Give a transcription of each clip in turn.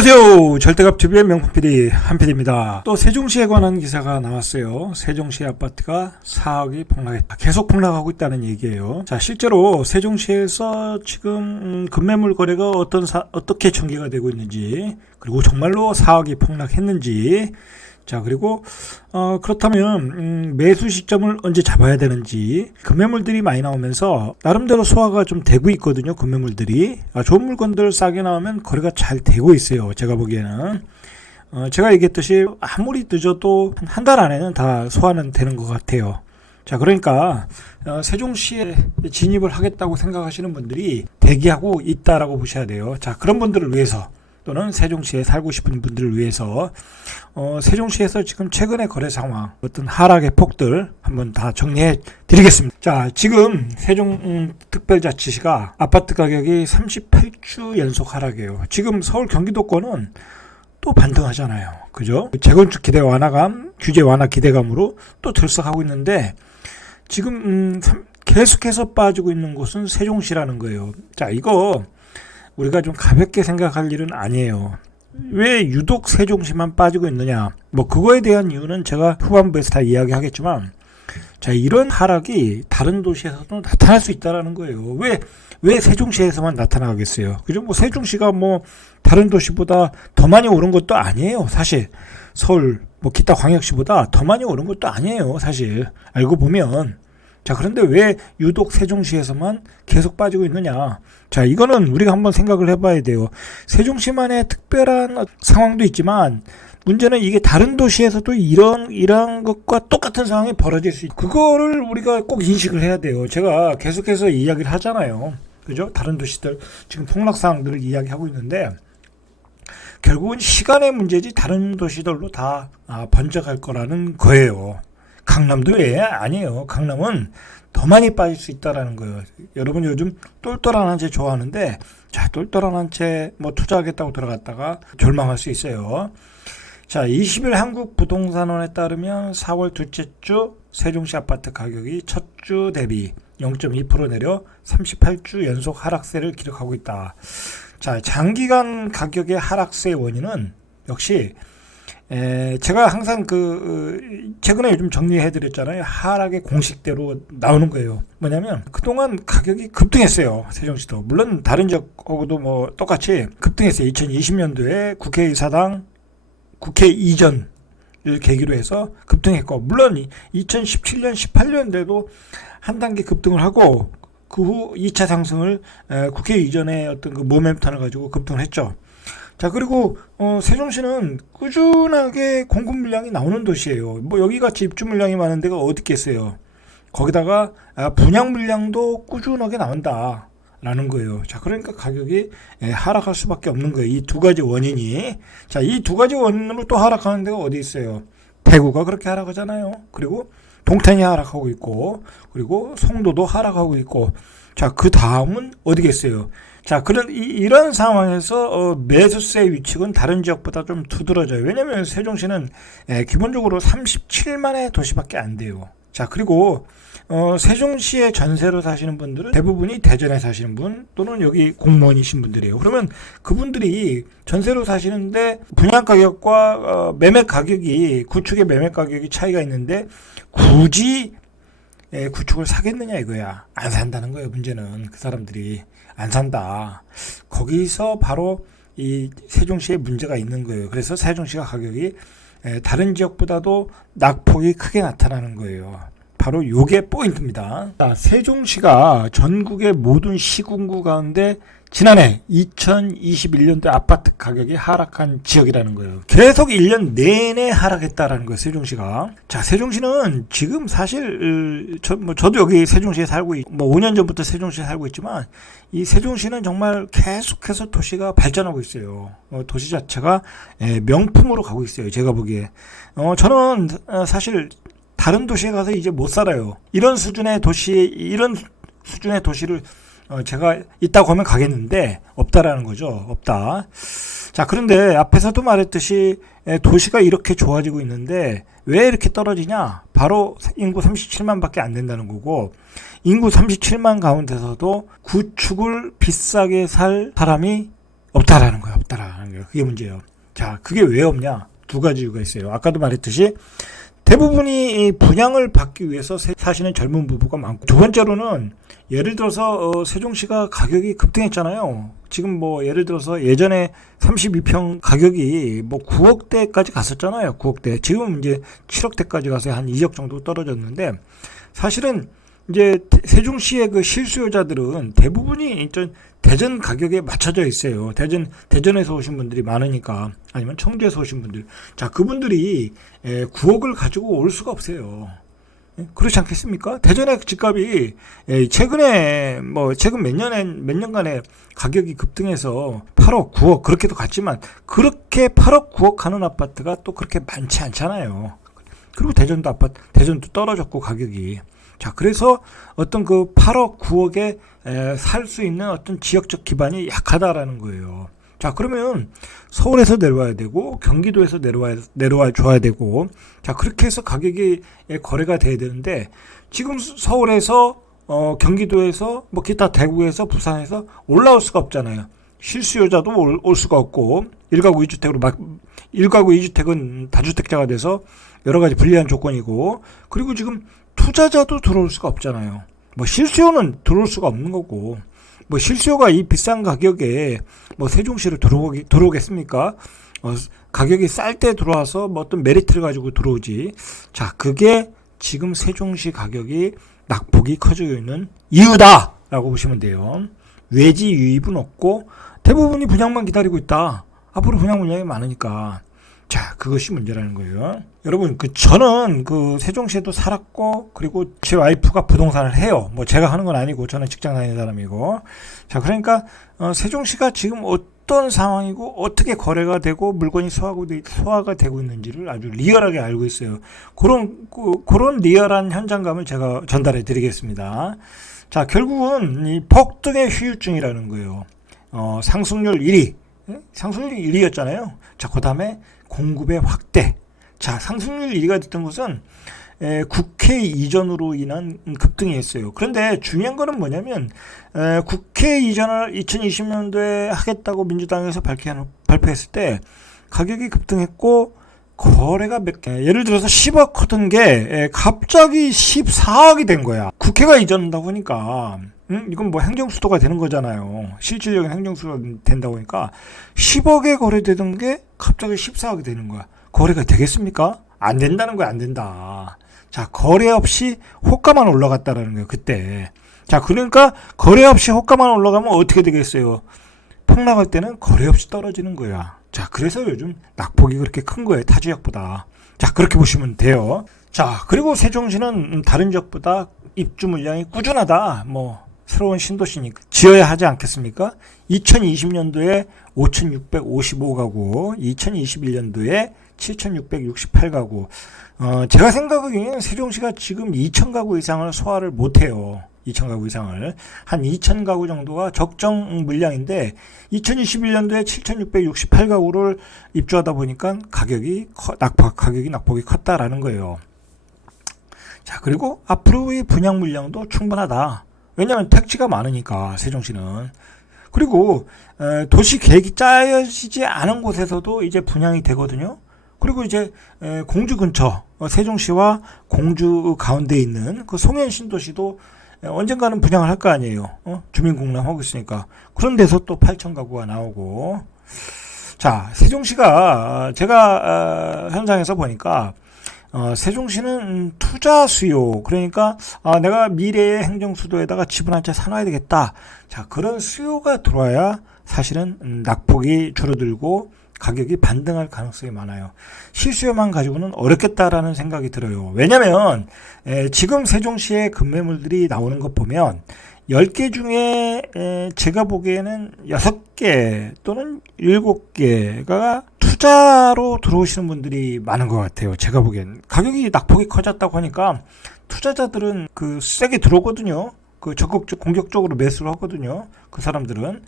안녕하세요. 절대값TV의 명품 PD 한PD입니다. 또 세종시에 관한 기사가 나왔어요. 세종시 아파트가 4억이 폭락했다. 계속 폭락하고 있다는 얘기예요. 자, 실제로 세종시에서 지금 음, 급매물 거래가 어떤 사, 어떻게 전개가 되고 있는지 그리고 정말로 4억이 폭락했는지 자 그리고 어, 그렇다면 음, 매수 시점을 언제 잡아야 되는지 금매물들이 많이 나오면서 나름대로 소화가 좀 되고 있거든요 금매물들이. 아, 좋은 물건들 싸게 나오면 거래가 잘 되고 있어요 제가 보기에는. 어, 제가 얘기했듯이 아무리 늦어도 한 달 안에는 다 소화는 되는 것 같아요. 자 그러니까 어, 세종시에 진입을 하겠다고 생각하시는 분들이 대기하고 있다라고 보셔야 돼요. 자 그런 분들을 위해서 또는 세종시에 살고 싶은 분들을 위해서 어, 세종시에서 지금 최근의 거래 상황 어떤 하락의 폭들 한번 다 정리해 드리겠습니다. 자 지금 세종 음, 특별자치시가 아파트 가격이 38주 연속 하락이에요. 지금 서울 경기도권은 또 반등하잖아요. 그죠? 재건축 기대 완화감, 규제 완화 기대감으로 또 들썩하고 있는데 지금 음, 계속해서 빠지고 있는 곳은 세종시라는 거예요. 자 이거 우리가 좀 가볍게 생각할 일은 아니에요. 왜 유독 세종시만 빠지고 있느냐? 뭐 그거에 대한 이유는 제가 후반부에서 다 이야기하겠지만 자 이런 하락이 다른 도시에서도 나타날 수 있다라는 거예요. 왜 왜 세종시에서만 나타나겠어요? 그죠? 뭐 세종시가 뭐 다른 도시보다 더 많이 오른 것도 아니에요. 사실 서울 뭐 기타 광역시보다 더 많이 오른 것도 아니에요. 사실 알고 보면 자, 그런데 왜 유독 세종시에서만 계속 빠지고 있느냐? 자, 이거는 우리가 한번 생각을 해봐야 돼요. 세종시만의 특별한 상황도 있지만, 문제는 이게 다른 도시에서도 이런, 이런 것과 똑같은 상황이 벌어질 수 있, 그거를 우리가 꼭 인식을 해야 돼요. 제가 계속해서 이야기를 하잖아요. 그죠? 다른 도시들, 지금 폭락 상황들을 이야기하고 있는데, 결국은 시간의 문제지 다른 도시들로 다 아, 번져갈 거라는 거예요. 강남도 왜 아니에요. 강남은 더 많이 빠질 수 있다라는 거예요. 여러분 요즘 똘똘한 한 채 좋아하는데 자 똘똘한 한 채 뭐 투자하겠다고 들어갔다가 절망할 수 있어요. 자 20일 한국 부동산원에 따르면 4월 둘째 주 세종시 아파트 가격이 첫 주 대비 0.2% 내려 38주 연속 하락세를 기록하고 있다. 자 장기간 가격의 하락세의 원인은 역시 에, 제가 항상 그 최근에 요즘 정리해 드렸잖아요. 하락의 공식대로 나오는 거예요. 뭐냐면 그동안 가격이 급등했어요. 세종시도. 물론 다른 지역하고도 뭐 똑같이 급등했어요. 2020년도에 국회의사당 국회 이전 을 계기로 해서 급등했고 물론 2017년 18년대도 한 단계 급등을 하고 그 후 2차 상승을 국회 이전에 어떤 그 모멘텀을 가지고 급등을 했죠. 자 그리고 어, 세종시는 꾸준하게 공급 물량이 나오는 도시예요. 뭐 여기같이 입주 물량이 많은 데가 어디 있겠어요. 거기다가 아, 분양 물량도 꾸준하게 나온다. 라는 거예요. 자, 그러니까 가격이 예, 하락할 수밖에 없는 거예요. 이 두 가지 원인이. 자, 이 두 가지 원인으로 또 하락하는 데가 어디 있어요? 대구가 그렇게 하락하잖아요. 그리고 동탄이 하락하고 있고, 그리고 송도도 하락하고 있고, 자, 그 다음은 어디겠어요? 자, 그런, 이, 런 상황에서, 어, 매수세 위축은 다른 지역보다 좀 두드러져요. 왜냐면 세종시는, 예, 기본적으로 37만의 도시밖에 안 돼요. 자, 그리고, 어, 세종시에 전세로 사시는 분들은 대부분이 대전에 사시는 분 또는 여기 공무원이신 분들이에요. 그러면 그분들이 전세로 사시는데 분양 가격과 어, 매매 가격이 구축의 매매 가격이 차이가 있는데 굳이 예, 구축을 사겠느냐 이거야. 안 산다는 거예요. 문제는 그 사람들이 안 산다. 거기서 바로 이 세종시에 문제가 있는 거예요. 그래서 세종시가 가격이 예, 다른 지역보다도 낙폭이 크게 나타나는 거예요. 바로 요게 포인트입니다. 자, 세종시가 전국의 모든 시군구 가운데 지난해 2021년도 아파트 가격이 하락한 지역이라는 거예요. 계속 1년 내내 하락했다라는 거예요, 세종시가. 자, 세종시는 지금 사실, 저, 뭐 저도 여기 세종시에 살고, 있, 뭐 5년 전부터 세종시에 살고 있지만, 이 세종시는 정말 계속해서 도시가 발전하고 있어요. 어, 도시 자체가 예, 명품으로 가고 있어요, 제가 보기에. 어, 저는 어, 사실 다른 도시에 가서 이제 못 살아요. 이런 수준의 도시, 이런 수준의 도시를 어, 제가 있다고 하면 가겠는데 없다라는 거죠. 없다. 자, 그런데 앞에서도 말했듯이 도시가 이렇게 좋아지고 있는데 왜 이렇게 떨어지냐? 바로 인구 37만밖에 안 된다는 거고 인구 37만 가운데서도 구축을 비싸게 살 사람이 없다라는 거예요. 없다라는 거예요. 그게 문제예요. 자, 그게 왜 없냐? 두 가지 이유가 있어요. 아까도 말했듯이 대부분이 이 분양을 받기 위해서 세- 사시는 젊은 부부가 많고 두 번째로는 예를 들어서 어, 세종시가 가격이 급등했잖아요. 지금 뭐 예를 들어서 예전에 32평 가격이 뭐 9억대까지 갔었잖아요. 9억대. 지금 이제 7억대까지 가서 한 2억 정도 떨어졌는데 사실은 이제 대- 세종시의 그 실수요자들은 대부분이 일단 대전 가격에 맞춰져 있어요. 대전 대전에서 오신 분들이 많으니까 아니면 청주에서 오신 분들. 자, 그분들이 에, 9억을 가지고 올 수가 없어요. 예? 그렇지 않겠습니까? 대전의 집값이 에, 최근에 뭐 최근 몇 년에 몇 년간에 가격이 급등해서 8억, 9억 그렇게도 갔지만 그렇게 8억, 9억 가는 아파트가 또 그렇게 많지 않잖아요. 그리고 대전도 아파트 대전도 떨어졌고 가격이 자 그래서 어떤 그 8억, 9억에 살 수 있는 어떤 지역적 기반이 약하다라는 거예요. 자 그러면 서울에서 내려와야 되고 경기도에서 내려와 내려와 줘야 되고 자 그렇게 해서 가격이 예, 거래가 돼야 되는데 지금 수- 서울에서 어, 경기도에서 뭐 기타 대구에서 부산에서 올라올 수가 없잖아요. 실수요자도 올, 올 수가 없고 일가구 2주택으로 막 일가구 2주택은 다주택자가 돼서 여러 가지 불리한 조건이고 그리고 지금 투자자도 들어올 수가 없잖아요. 뭐 실수요는 들어올 수가 없는 거고 뭐 실수요가 이 비싼 가격에 뭐 세종시를 들어오기 들어오겠습니까? 어, 가격이 쌀 때 들어와서 뭐 어떤 메리트를 가지고 들어오지. 자, 그게 지금 세종시 가격이 낙폭이 커지고 있는 이유다 라고 보시면 돼요. 외지 유입은 없고 대부분이 분양만 기다리고 있다. 앞으로 분양 물량이 많으니까. 자, 그것이 문제라는 거예요. 여러분, 그 저는 그 세종시에도 살았고 그리고 제 와이프가 부동산을 해요. 뭐 제가 하는 건 아니고 저는 직장 다니는 사람이고. 자, 그러니까 어, 세종시가 지금 어떤 상황이고 어떻게 거래가 되고 물건이 소화고 소화가 되고 있는지를 아주 리얼하게 알고 있어요. 그런 그, 그런 리얼한 현장감을 제가 전달해 드리겠습니다. 자, 결국은 이 폭등의 후유증이라는 거예요. 어, 상승률 1위. 예? 상승률 1위였잖아요. 자, 그 다음에 공급의 확대. 자, 상승률 1위가 됐던 것은 에, 국회 이전으로 인한 급등이었어요. 그런데 중요한 거는 뭐냐면 에, 국회 이전을 2020년도에 하겠다고 민주당에서 발표, 발표했을 때 가격이 급등했고 거래가 몇 개, 예를 들어서 10억 하던 게 에, 갑자기 14억이 된 거야. 국회가 이전한다고 하니까 음, 이건 뭐 행정수도가 되는 거잖아요. 실질적인 행정수도가 된다고 하니까 10억에 거래되던 게 갑자기 14억이 되는 거야. 거래가 되겠습니까? 안 된다는 거야, 안 된다. 자, 거래 없이 호가만 올라갔다라는 거예요, 그때. 자, 그러니까 거래 없이 호가만 올라가면 어떻게 되겠어요? 폭락할 때는 거래 없이 떨어지는 거야. 자, 그래서 요즘 낙폭이 그렇게 큰 거예요, 타 지역보다. 자, 그렇게 보시면 돼요. 자, 그리고 세종시는 다른 지역보다 입주 물량이 꾸준하다. 뭐, 새로운 신도시니까 지어야 하지 않겠습니까? 2020년도에 5,655가구, 2021년도에 7,668가구. 어, 제가 생각하기에는 세종시가 지금 2,000가구 이상을 소화를 못해요. 2,000가구 이상을. 한 2,000가구 정도가 적정 물량인데, 2021년도에 7,668가구를 입주하다 보니까 가격이, 커, 낙폭, 가격이 낙폭이 컸다라는 거예요. 자, 그리고 앞으로의 분양 물량도 충분하다. 왜냐하면 택지가 많으니까 세종시는 그리고 에, 도시 계획이 짜여지지 않은 곳에서도 이제 분양이 되거든요. 그리고 이제 에, 공주 근처 어, 세종시와 공주 가운데 있는 그 송현 신도시도 에, 언젠가는 분양을 할 거 아니에요. 어? 주민공람 하고 있으니까 그런 데서 또 8천 가구가 나오고 자 세종시가 제가 어, 현장에서 보니까 어, 세종시는 투자 수요 그러니까 아, 내가 미래의 행정 수도에다가 집을 한 채 사놔야 되겠다. 자 그런 수요가 들어와야 사실은 음, 낙폭이 줄어들고 가격이 반등할 가능성이 많아요. 실수요만 가지고는 어렵겠다라는 생각이 들어요. 왜냐면 에, 지금 세종시의 급매물들이 나오는 것 보면 10개 중에 에, 제가 보기에는 6개 또는 7개가 투자로 들어오시는 분들이 많은 것 같아요. 제가 보기엔 가격이 낙폭이 커졌다고 하니까 투자자들은 그 세게 들어오거든요. 그 적극적 공격적으로 매수를 하거든요. 그 사람들은.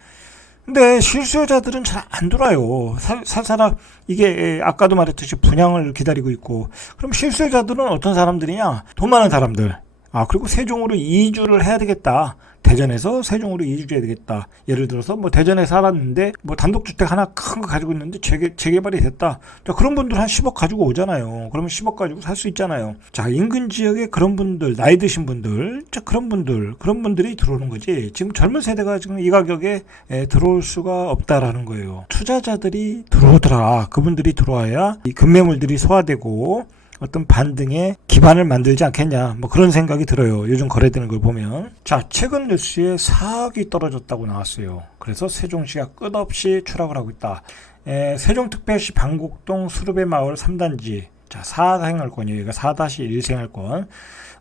근데 실수요자들은 잘 안 돌아요. 사, 사사라 이게 아까도 말했듯이 분양을 기다리고 있고 그럼 실수요자들은 어떤 사람들이냐? 돈 많은 사람들. 아 그리고 세종으로 이주를 해야 되겠다. 대전에서 세종으로 이주해야 되겠다. 예를 들어서 뭐 대전에 살았는데 뭐 단독주택 하나 큰 거 가지고 있는데 재개, 재개발이 됐다. 자, 그런 분들 한 10억 가지고 오잖아요. 그러면 10억 가지고 살 수 있잖아요. 자, 인근 지역에 그런 분들, 나이 드신 분들, 자, 그런 분들, 그런 분들이 들어오는 거지. 지금 젊은 세대가 지금 이 가격에 에, 들어올 수가 없다라는 거예요. 투자자들이 들어오더라. 그분들이 들어와야 이 급매물들이 소화되고 어떤 반등의 기반을 만들지 않겠냐 뭐 그런 생각이 들어요. 요즘 거래되는 걸 보면. 자 최근 뉴스에 4억이 떨어졌다고 나왔어요. 그래서 세종시가 끝없이 추락을 하고 있다. 에, 세종특별시 방곡동 수르베 마을 3단지. 자 4생활권이에요. 이거 4-1생활권.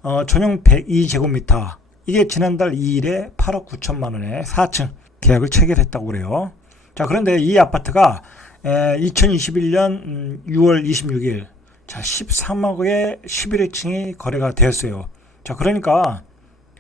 어, 전용 102제곱미터. 이게 지난달 2일에 8억 9천만 원에 4층 계약을 체결했다고 그래요. 자 그런데 이 아파트가 에, 2021년 6월 26일 자, 13억의 11층이 거래가 되었어요. 자, 그러니까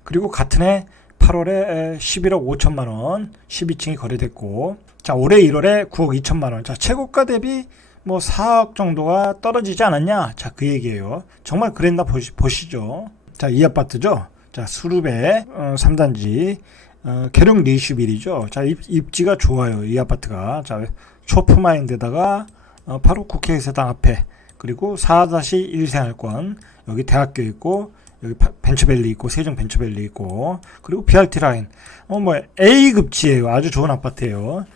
그리고 같은 해 8월에 11억 5천만 원 12층이 거래됐고 자, 올해 1월에 9억 2천만 원. 자, 최고가 대비 뭐 4억 정도가 떨어지지 않았냐? 자, 그 얘기예요. 정말 그랬나 보시, 보시죠. 자, 이 아파트죠. 자, 수룹의 어, 3단지 어, 계룡 리슈빌이죠. 자, 입, 입지가 좋아요. 이 아파트가. 자, 초프마인데다가 어, 바로 국회의사당 앞에 그리고 4-1생활권 여기 대학교 있고 여기 벤처밸리 있고 세종 벤처밸리 있고 그리고 BRT 라인. 어 뭐 A급지예요. 아주 좋은 아파트예요.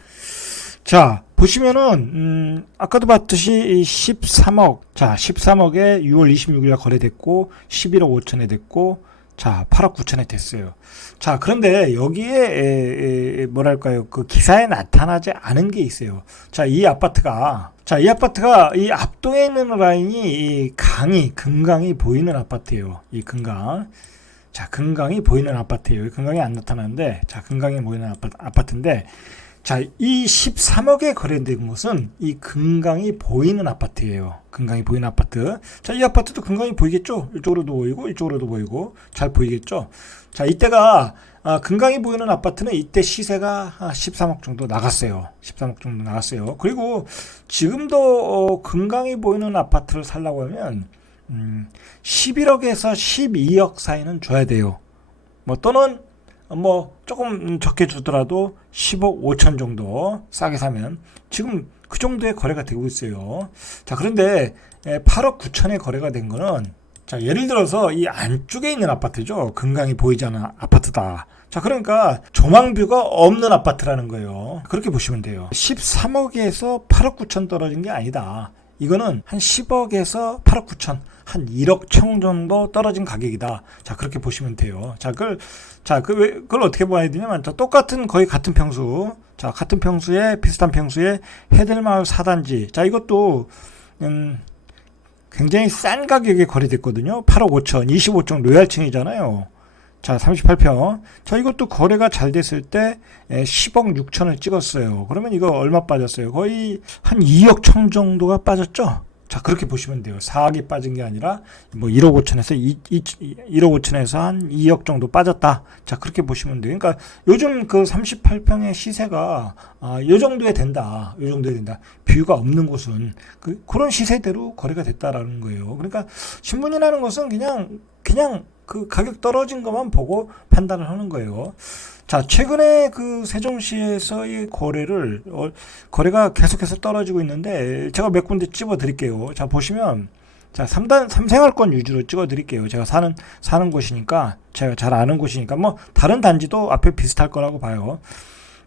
자 보시면은 음 아까도 봤듯이 13억 자 13억에 6월 26일 날 거래됐고 11억 5천에 됐고 자 8억 9천에 됐어요 자 그런데 여기에 에, 에, 뭐랄까요 그 기사에 나타나지 않은 게 있어요 자 이 아파트가 자, 이 아파트가 이 앞동에 있는 라인이 이 강이 금강이 보이는 아파트예요. 이 금강. 자, 금강이 보이는 아파트예요. 금강이 안 나타나는데 자, 금강이 보이는 아파트, 아파트인데 자, 이 13억에 거래된 것은 이 금강이 보이는 아파트예요. 금강이 보이는 아파트. 자, 이 아파트도 금강이 보이겠죠? 이쪽으로도 보이고 이쪽으로도 보이고 잘 보이겠죠? 자, 이때가 아, 금강이 보이는 아파트는 이때 시세가 13억 정도 나갔어요. 13억 정도 나갔어요. 그리고 지금도 어, 금강이 보이는 아파트를 살라고 하면 음, 11억에서 12억 사이는 줘야 돼요. 뭐 또는 뭐 조금 적게 주더라도 10억 5천 정도 싸게 사면 지금 그 정도의 거래가 되고 있어요. 자 그런데 8억 9천에 거래가 된 거는 자 예를 들어서 이 안쪽에 있는 아파트죠. 금강이 보이지 않은 아파트다. 자, 그러니까 조망뷰가 없는 아파트라는 거예요. 그렇게 보시면 돼요. 13억에서 8억 9천 떨어진 게 아니다. 이거는 한 10억에서 8억 9천, 한 1억 청 정도 떨어진 가격이다. 자, 그렇게 보시면 돼요. 자, 그걸, 자, 그, 왜, 그걸 어떻게 봐야 되냐면, 자, 똑같은 거의 같은 평수. 자, 같은 평수에, 비슷한 평수에 해델마을 4단지. 자, 이것도, 음, 굉장히 싼 가격에 거래됐거든요. 8억 5천, 25층 로얄층이잖아요. 자, 38평. 자, 이것도 거래가 잘 됐을 때 10억 6천을 찍었어요. 그러면 이거 얼마 빠졌어요? 거의 한 2억 청 정도가 빠졌죠? 자, 그렇게 보시면 돼요. 4억이 빠진 게 아니라 뭐 1억 5천에서 2, 2, 1억 5천에서 한 2억 정도 빠졌다. 자, 그렇게 보시면 돼요. 그러니까 요즘 그 38평의 시세가 아, 요 정도에 된다. 요 정도에 된다. 뷰가 없는 곳은 그, 그런 시세대로 거래가 됐다라는 거예요. 그러니까 신문이라는 것은 그냥 그냥 그 가격 떨어진 것만 보고 판단을 하는 거예요. 자, 최근에 그 세종시에서의 거래를, 어, 거래가 계속해서 떨어지고 있는데, 제가 몇 군데 찝어 드릴게요. 자, 보시면, 자, 3단, 3생활권 위주로 찍어 드릴게요. 제가 사는, 사는 곳이니까, 제가 잘 아는 곳이니까, 뭐, 다른 단지도 앞에 비슷할 거라고 봐요.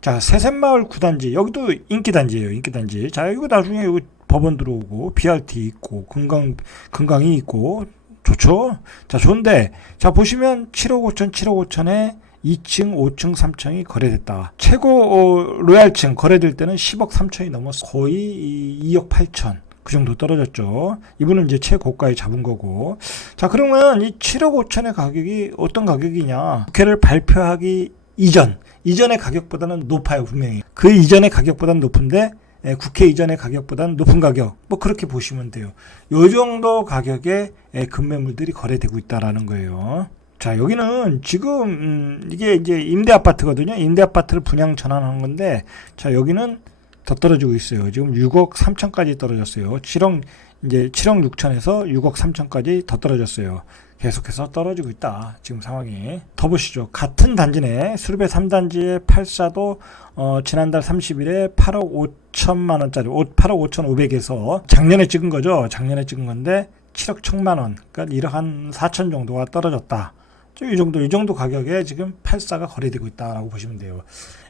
자, 세샘마을 9단지, 여기도 인기단지예요 인기단지. 자, 이거 나중에 여기 법원 들어오고, BRT 있고, 금강, 금강이 있고, 좋죠? 자, 좋은데, 자, 보시면 7억 5천, 7억 5천에 2층, 5층, 3층이 거래됐다. 최고 어, 로얄층 거래될 때는 10억 3천이 넘어서 거의 2억 8천. 그 정도 떨어졌죠. 이분은 이제 최고가에 잡은 거고. 자, 그러면 이 7억 5천의 가격이 어떤 가격이냐. 국회를 발표하기 이전, 이전의 가격보다는 높아요, 분명히. 그 이전의 가격보다는 높은데 예, 국회 이전의 가격보다는 높은 가격 뭐 그렇게 보시면 돼요. 요 정도 가격에 예, 금매물들이 거래되고 있다라는 거예요. 자 여기는 지금 음, 이게 이제 임대 아파트거든요. 임대 아파트를 분양 전환한 건데 자 여기는 더 떨어지고 있어요. 지금 6억 3천까지 떨어졌어요. 7억 이제 7억 6천에서 6억 3천까지 더 떨어졌어요. 계속해서 떨어지고 있다. 지금 상황이. 더 보시죠. 같은 단지 내 수르베 3단지의 8사도 어, 지난달 30일에 8억 5천만 원짜리 8억 5천 5백에서 작년에 찍은 거죠. 작년에 찍은 건데 7억 1천만 원. 그러니까 1억 한 4천 정도가 떨어졌다. 이 정도 이 정도 가격에 지금 84가 거래되고 있다라고 보시면 돼요.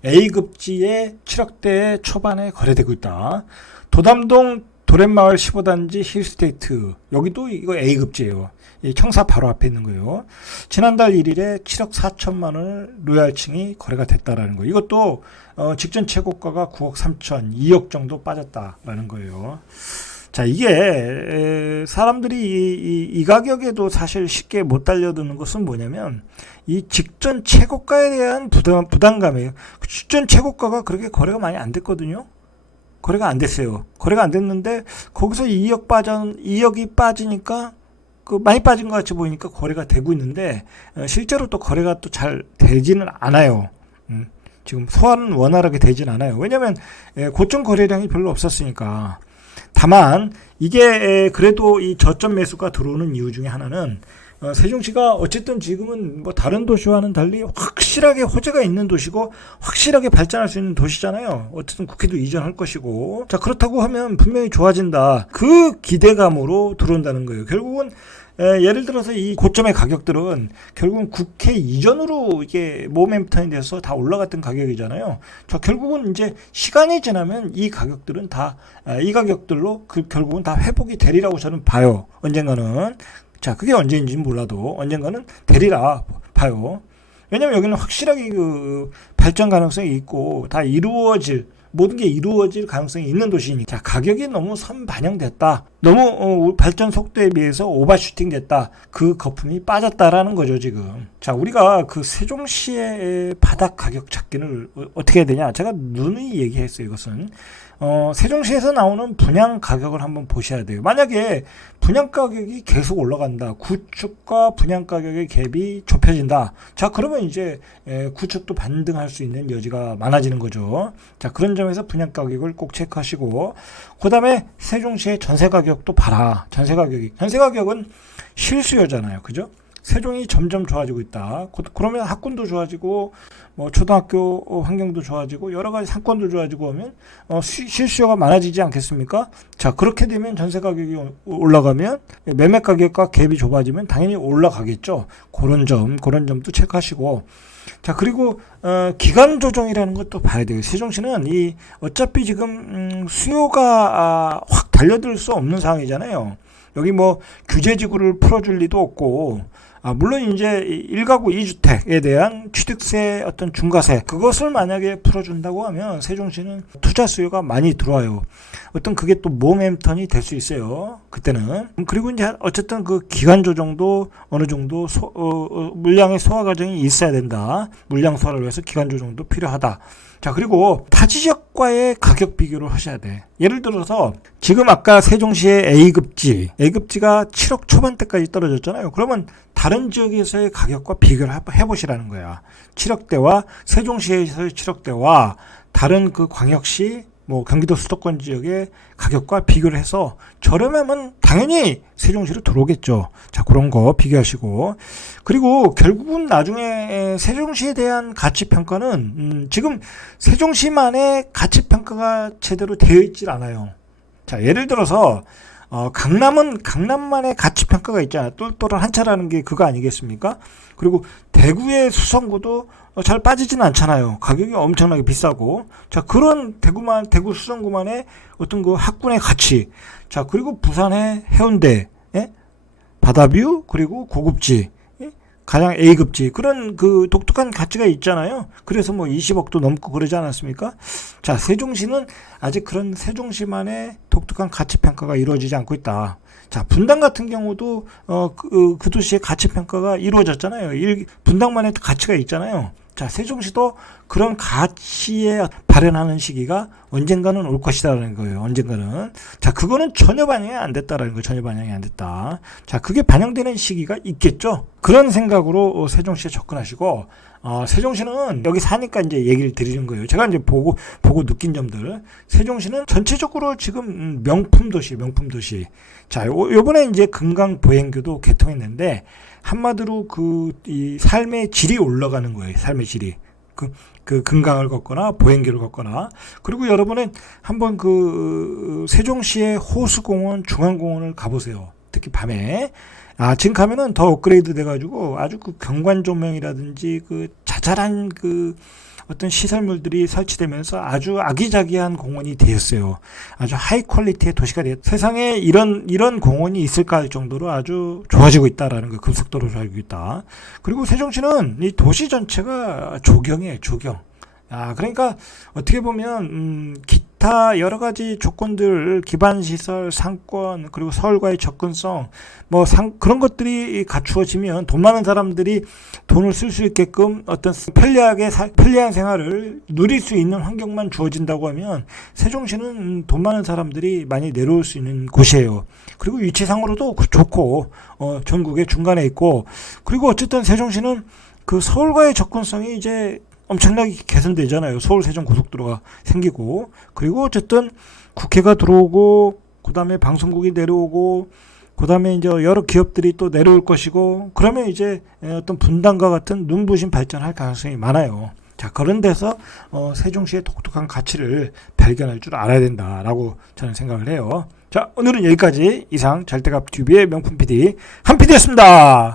A급지에 7억대 초반에 거래되고 있다. 도담동 도랜마을 15단지 힐스테이트 여기도 이거 A급지예요. 이 청사 바로 앞에 있는 거예요. 지난달 1일에 7억 4천만 원을 로얄층이 거래가 됐다라는 거. 이것도 어, 직전 최고가가 9억 3천, 2억 정도 빠졌다라는 거예요. 자, 이게 에, 사람들이 이, 이, 이 가격에도 사실 쉽게 못 달려드는 것은 뭐냐면 이 직전 최고가에 대한 부담, 부담감이에요. 직전 최고가가 그렇게 거래가 많이 안 됐거든요. 거래가 안 됐어요. 거래가 안 됐는데 거기서 2억 빠져 2억이 빠지니까 그 많이 빠진 것 같이 보이니까 거래가 되고 있는데 어, 실제로 또 거래가 또 잘 되지는 않아요. 음, 지금 소화는 원활하게 되진 않아요. 왜냐하면 예, 고점 거래량이 별로 없었으니까. 다만 이게 에, 그래도 이 저점 매수가 들어오는 이유 중에 하나는 어, 세종시가 어쨌든 지금은 뭐 다른 도시와는 달리 확실하게 호재가 있는 도시고 확실하게 발전할 수 있는 도시잖아요. 어쨌든 국회도 이전할 것이고 자 그렇다고 하면 분명히 좋아진다. 그 기대감으로 들어온다는 거예요. 결국은 에, 예를 들어서 이 고점의 가격들은 결국은 국회 이전으로 이게 모멘텀이 돼서 다 올라갔던 가격이잖아요. 자, 결국은 이제 시간이 지나면 이 가격들은 다 이 가격들로 그 결국은 다 회복이 되리라고 저는 봐요. 언젠가는. 자, 그게 언제인지는 몰라도 언젠가는 되리라 봐요. 왜냐면 여기는 확실하게 그 발전 가능성이 있고 다 이루어질 모든 게 이루어질 가능성이 있는 도시니까 자, 가격이 너무 선반영됐다. 너무 어, 발전 속도에 비해서 오버슈팅 됐다. 그 거품이 빠졌다라는 거죠, 지금. 자, 우리가 그 세종시의 바닥 가격 찾기를 어, 어떻게 해야 되냐? 제가 누누이 얘기했어요, 이것은. 어, 세종시에서 나오는 분양 가격을 한번 보셔야 돼요. 만약에 분양 가격이 계속 올라간다. 구축과 분양 가격의 갭이 좁혀진다. 자, 그러면 이제 에, 구축도 반등할 수 있는 여지가 많아지는 거죠. 자, 그런 점에서 분양 가격을 꼭 체크하시고, 그 다음에 세종시의 전세 가격도 봐라. 전세 가격이. 전세 가격은 실수요잖아요. 그죠? 세종이 점점 좋아지고 있다. 그- 그러면 학군도 좋아지고 뭐 초등학교 환경도 좋아지고 여러 가지 상권도 좋아지고 하면 어, 시- 실수요가 많아지지 않겠습니까? 자 그렇게 되면 전세 가격이 오- 올라가면 매매 가격과 갭이 좁아지면 당연히 올라가겠죠. 그런 점 그런 점도 체크하시고 자 그리고 어, 기간 조정이라는 것도 봐야 돼요. 세종시는 이 어차피 지금 음, 수요가 아, 확 달려들 수 없는 상황이잖아요. 여기 뭐 규제 지구를 풀어줄 리도 없고 아, 물론 이제 일가구 2주택에 대한 취득세 어떤 중과세 그것을 만약에 풀어준다고 하면 세종시는 투자 수요가 많이 들어와요. 어떤 그게 또 모멘턴이 될 수 있어요. 그때는 그리고 이제 어쨌든 그 기간 조정도 어느 정도 소, 어, 어, 물량의 소화 과정이 있어야 된다. 물량 소화를 위해서 기간 조정도 필요하다. 자 그리고 타 지역과의 가격 비교를 하셔야 돼. 예를 들어서 지금 아까 세종시의 A급지, A급지가 7억 초반대까지 떨어졌잖아요. 그러면 다른 지역에서의 가격과 비교를 해- 해보시라는 거야. 7억대와 세종시에서의 7억대와 다른 그 광역시 뭐 경기도 수도권 지역의 가격과 비교를 해서 저렴하면 당연히 세종시로 들어오겠죠. 자 그런 거 비교하시고 그리고 결국은 나중에 세종시에 대한 가치 평가는 음, 지금 세종시만의 가치 평가가 제대로 되어 있질 않아요. 자 예를 들어서 어, 강남은 강남만의 가치 평가가 있잖아요. 똘똘한 한차라는 게 그거 아니겠습니까? 그리고 대구의 수성구도 어, 잘 빠지진 않잖아요. 가격이 엄청나게 비싸고. 자, 그런 대구만, 대구 수성구만의 어떤 그 학군의 가치. 자, 그리고 부산의 해운대, 예? 바다뷰, 그리고 고급지. 예? 가장 A급지. 그런 그 독특한 가치가 있잖아요. 그래서 뭐 20억도 넘고 그러지 않았습니까? 자, 세종시는 아직 그런 세종시만의 독특한 가치 평가가 이루어지지 않고 있다. 자, 분당 같은 경우도 어, 그, 그 도시의 가치 평가가 이루어졌잖아요. 일, 분당만의 가치가 있잖아요. 자, 세종시도 그런 가치에 발현하는 시기가 언젠가는 올 것이다라는 거예요. 언젠가는. 자, 그거는 전혀 반영이 안 됐다라는 거 전혀 반영이 안 됐다. 자, 그게 반영되는 시기가 있겠죠. 그런 생각으로 어, 세종시에 접근하시고 어, 세종시는 여기 사니까 이제 얘기를 드리는 거예요. 제가 이제 보고 보고 느낀 점들. 세종시는 전체적으로 지금 음, 명품 도시, 명품 도시. 자, 요, 요번에 이제 금강 보행교도 개통했는데 한마디로 그 이 삶의 질이 올라가는 거예요. 삶의 질이. 그, 그 금강을 걷거나 보행교를 걷거나 그리고 여러분은 한번 그 세종시의 호수공원, 중앙공원을 가보세요. 특히 밤에 아 지금 가면은 더 업그레이드 돼가지고 아주 그 경관 조명이라든지 그 자잘한 그 어떤 시설물들이 설치되면서 아주 아기자기한 공원이 되었어요. 아주 하이 퀄리티의 도시가 되었. 세상에 이런 이런 공원이 있을까 할 정도로 아주 좋아지고 있다라는 거 급속도로 좋아지고 있다. 그리고 세종시는 이 도시 전체가 조경이에요, 조경. 아, 그러니까 어떻게 보면 음, 기 타 여러 가지 조건들 기반 시설, 상권 그리고 서울과의 접근성 뭐 상, 그런 것들이 갖추어지면 돈 많은 사람들이 돈을 쓸 수 있게끔 어떤 편리하게 사, 편리한 생활을 누릴 수 있는 환경만 주어진다고 하면 세종시는 음, 돈 많은 사람들이 많이 내려올 수 있는 곳이에요. 그리고 위치상으로도 그 좋고 어, 전국의 중간에 있고 그리고 어쨌든 세종시는 그 서울과의 접근성이 이제 엄청나게 개선되잖아요. 서울 세종 고속도로가 생기고 그리고 어쨌든 국회가 들어오고 그다음에 방송국이 내려오고 그다음에 이제 여러 기업들이 또 내려올 것이고 그러면 이제 어떤 분당과 같은 눈부신 발전할 가능성이 많아요. 자 그런 데서 어, 세종시의 독특한 가치를 발견할 줄 알아야 된다라고 저는 생각을 해요. 자 오늘은 여기까지 이상 잘때갑 튜브의 명품 PD 한 PD였습니다.